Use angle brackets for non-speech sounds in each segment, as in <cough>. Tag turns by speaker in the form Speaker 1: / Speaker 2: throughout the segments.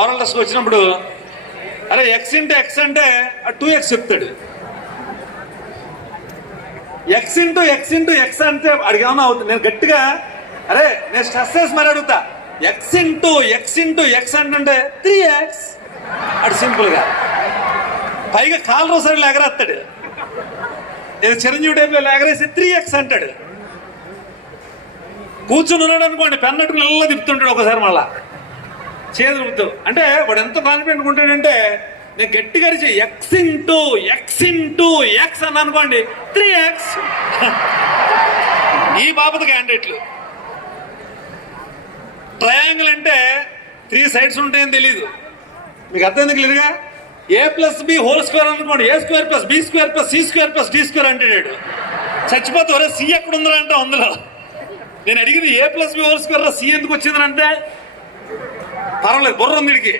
Speaker 1: Oral టెస్ట్కి వచ్చినప్పుడు అరే ఎక్స్ ఇంటూ ఎక్స్ అంటే టూ ఎక్స్ చెప్తాడు. X into X into X అంటే అడిగేమన్నా అవుతుంది. నేను గట్టిగా అరే నేను స్ట్రెస్ చేసి మరి అడుగుతా. X into X into X అంటే త్రీ ఎక్స్ అటు సింపుల్గా పైగా కాలరో రోజులు ఎగరేస్తాడు ఇది చిరంజీవి టైంలో ఎగరేసి త్రీ ఎక్స్ అంటాడు. కూర్చుని ఉన్నాడు అనుకోండి పెన్నట్టుకు నల్ల తిప్పుతుంటాడు ఒకసారి మళ్ళా. చేతులు అంటే వాడు ఎంత కాన్ఫిడెంట్ ఉంటాడంటే నేను గట్టిగా అరిచి X into X into X అని అనుకోండి త్రీ ఎక్స్ <laughs> ఈ బాబుది క్యాండిడేట్లు ట్రయాంగిల్ అంటే త్రీ సైడ్స్ ఉంటాయని తెలీదు. మీకు అర్థం ఎందుకు క్లియర్గా? A plus B whole square అనుకోండి A square plus B square plus C square plus D square అంటాడు చచ్చిపోతే ఒరే సి ఎక్కడ ఉందిరా అంటే అందులో? నేను అడిగింది A plus B whole square C ఎందుకు వచ్చిందంటే పర్వాలేదు బుర్ర ఉంది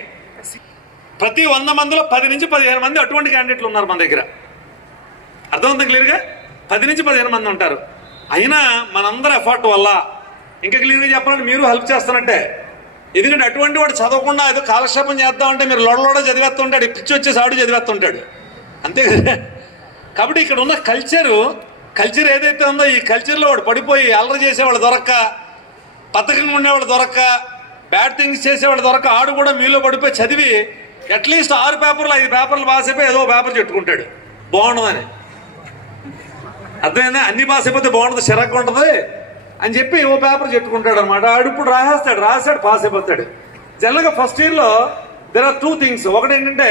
Speaker 1: ప్రతి వంద మందిలో పది నుంచి పదిహేను మంది అటువంటి క్యాండిడేట్లు ఉన్నారు మన దగ్గర. అర్థమవుతుంది క్లియర్గా పది నుంచి పదిహేను మంది ఉంటారు. అయినా మనందరి ఎఫర్ట్ వల్ల ఇంకా క్లియర్గా చెప్పాలంటే మీరు హెల్ప్ చేస్తానంటే ఎందుకంటే అటువంటి వాడు చదవకుండా ఏదో కాలక్షేపం చేద్దామంటే మీరు లోడలోడ చదివేస్తుంటాడు పిచ్చి వచ్చేసి ఆడు చదివేస్తుంటాడు. అంతే కదా? కాబట్టి ఇక్కడ ఉన్న కల్చరు కల్చర్ ఏదైతే ఉందో ఈ కల్చర్లో వాడు పడిపోయి అల్లరి చేసేవాడు దొరక్క పథకంగా ఉండేవాళ్ళు దొరక్క బ్యాడ్ థింగ్స్ చేసేవాళ్ళు దొరక ఆడు కూడా మీలో పడిపోయి చదివి అట్లీస్ట్ ఆరు పేపర్లు ఐదు పేపర్లు పాస్ అయిపోయి ఏదో పేపర్ చెట్టుకుంటాడు. బాగుండదని. అర్థమైందా? అన్ని పాస్ అయిపోతే బాగుంటుంది చిరాకు ఉంటుంది అని చెప్పి ఓ పేపర్ చెట్టుకుంటాడు అనమాట ఆడు ఇప్పుడు రాసేస్తాడు రాసాడు పాస్ అయిపోతాడు. జనరల్గా ఫస్ట్ ఇయర్లో దెర్ ఆర్ టూ థింగ్స్ ఒకటి ఏంటంటే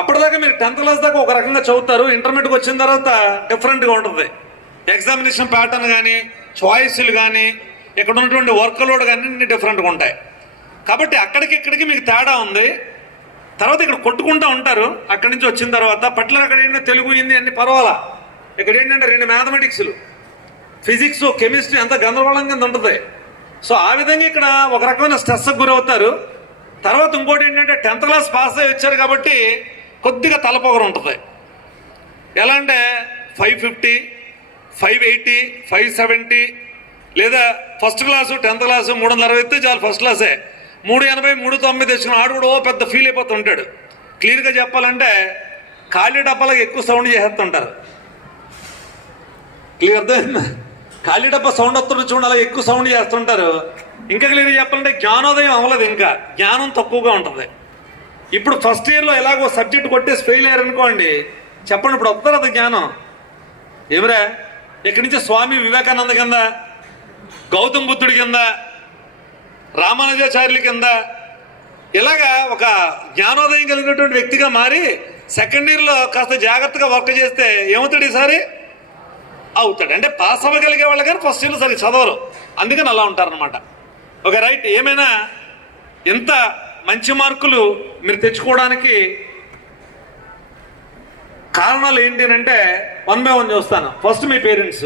Speaker 1: అప్పటిదాకా మీరు టెన్త్ క్లాస్ దాకా ఒక రకంగా చదువుతారు ఇంటర్మీడియట్కి వచ్చిన తర్వాత డిఫరెంట్గా ఉంటుంది. ఎగ్జామినేషన్ ప్యాటర్న్ కానీ చాయిస్లు కానీ ఇక్కడ ఉన్నటువంటి వర్క్ లోడ్ అన్నీ అన్ని డిఫరెంట్గా ఉంటాయి. కాబట్టి అక్కడికి ఇక్కడికి మీకు తేడా ఉంది. తర్వాత ఇక్కడ కొట్టుకుంటూ ఉంటారు. అక్కడి నుంచి వచ్చిన తర్వాత పట్ల అక్కడ ఏంటంటే తెలుగు హిందీ అన్ని పర్వాలా? ఇక్కడ ఏంటంటే రెండు మ్యాథమెటిక్స్లు ఫిజిక్స్ కెమిస్ట్రీ అంత గందరగోళం కింద ఉంటుంది. సో ఆ విధంగా ఇక్కడ ఒక రకమైన స్ట్రెస్కి గురవుతారు. తర్వాత ఇంకోటి ఏంటంటే టెన్త్ క్లాస్ పాస్ అయ్యి వచ్చారు కాబట్టి కొద్దిగా తలపొగరు ఉంటుంది. ఎలా అంటే five fifty five eighty five seventy లేదా ఫస్ట్ క్లాసు టెన్త్ క్లాసు మూడు వందల అరవై ఎత్తే చాలు ఫస్ట్ క్లాసే మూడు ఎనభై మూడు తొంభై తెచ్చుకున్న ఆడు కూడా ఓ పెద్ద ఫీల్ అయిపోతుంటాడు క్లియర్గా చెప్పాలంటే ఖాళీ డబ్బాలకు ఎక్కువ సౌండ్ చేసేస్తుంటారు. క్లియర్ అర్థమైందా? ఖాళీ డబ్బా సౌండ్ వస్తుంటే చూడండి అలా ఎక్కువ సౌండ్ చేస్తుంటారు. ఇంకా క్లియర్ చెప్పాలంటే జ్ఞానోదయం అవ్వలేదు ఇంకా. జ్ఞానం తక్కువగా ఉంటుంది. ఇప్పుడు ఫస్ట్ ఇయర్లో ఎలాగో సబ్జెక్ట్ కొట్టేసి ఫెయిల్ అయ్యారు అనుకోండి చెప్పండి ఇప్పుడు వస్తారు అది జ్ఞానం? ఎవరే ఇక్కడి నుంచి స్వామి వివేకానంద కింద? గౌతమ్ బుద్ధుడి కింద రామానుజాచార్యుల కింద ఇలాగా ఒక జ్ఞానోదయం కలిగినటువంటి వ్యక్తిగా మారి సెకండ్ ఇయర్లో కాస్త జాగ్రత్తగా వర్క్ చేస్తే ఏమవుతాడు ఈసారి? అవుతాడు. అంటే పాస్ అవ్వగలిగే వాళ్ళు కానీ ఫస్ట్ ఇయర్లో సరిగ్గా చదవరు. అందుకని అలా ఉంటారనమాట ఒక రైట్ ఏమైనా ఇంత మంచి మార్కులు మీరు తెచ్చుకోవడానికి కారణాలు ఏంటి అంటే వన్ బై వన్ చూస్తాను. ఫస్ట్ మీ పేరెంట్స్.